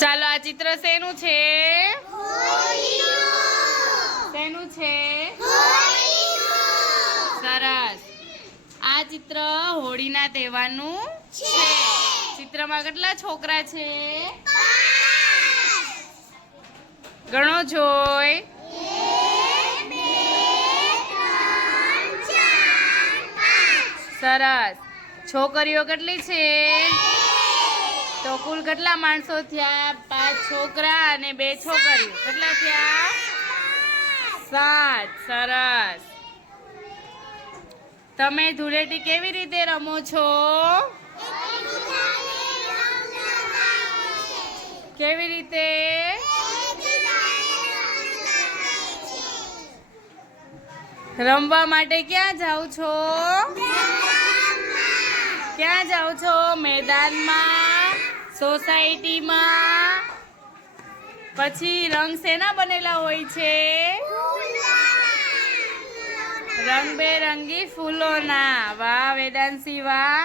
ચાલો આ ચિત્ર શેનું છે? શેનું છે? સરસ. આ ચિત્ર હોળીના તહેવારનું છે. ચિત્રમાં કેટલા છોકરા છે? ગણો જોઈ. સરસ. છોકરીઓ કેટલી છે? તો કુલ કેટલા માણસો થયા? પાંચ છોકરા અને બે છોકરીઓ. કેટલા થયા? સાત. સરસ. તમે ધૂળેટી કેવી રીતે રમો છો? કેવી રીતે? રમવા માટે ક્યાં જાઓ છો? ક્યાં જાઓ છો? મેદાનમાં? સોસાયટીમાં પછી રંગ શેના બનેલા હોય છે? રંગબેરંગી ફૂલોના. વાહ વેદાંશી વાહ.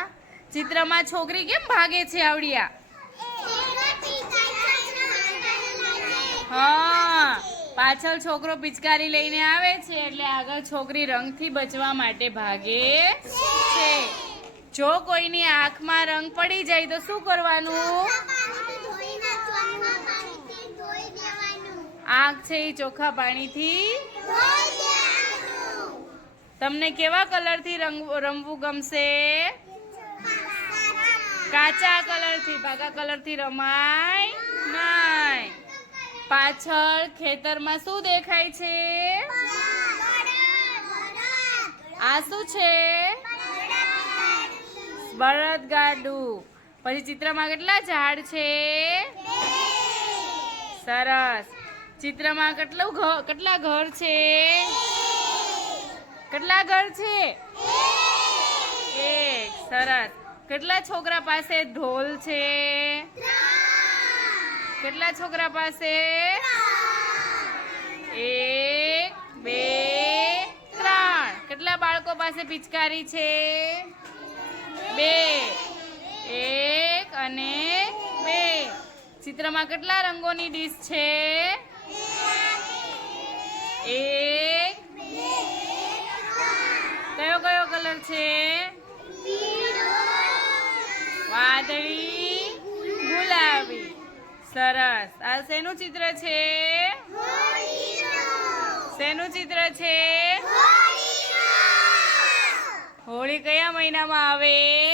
ચિત્રમાં છોકરી કેમ ભાગે છે, આવડિયા? હા, પાછળ છોકરો પિચકારી લઈને આવે છે, એટલે આગળ છોકરી રંગથી બચવા માટે ભાગે છે. જો કોઈની આંખમાં રંગ પડી જાય તો શું કરવાનું? આંખ છે એ ચોખ્ખા પાણીથી તમને કેવા કલરથી રંગ રમવું ગમશે? કાચા કલરથી ભાગા કલરથી રમાય નહીં. પાછળ ખેતરમાં શું દેખાય છે? આ શું છે? બળદ ગાડું પછી ચિત્રમાં કેટલા ઝાડ છે? સરસ. ચિત્રમાં કેટલું કેટલા ઘર છે? કેટલા ઘર છે? એક. સરસ. કેટલા છોકરા પાસે ઢોલ છે? કેટલા છોકરા પાસે? એક, બે, ત્રણ. કેટલા બાળકો પાસે પિચકારી છે? બે. એક અને બે. ચિત્રમાં કેટલા રંગોની ડીશ છે? એક. કયો કયો કલર છે? વાદળી. ગુલાબી. સરસ. આ શેનું ચિત્ર છે? શેનું ચિત્ર છે? હોળી કયા મહિનામાં આવે?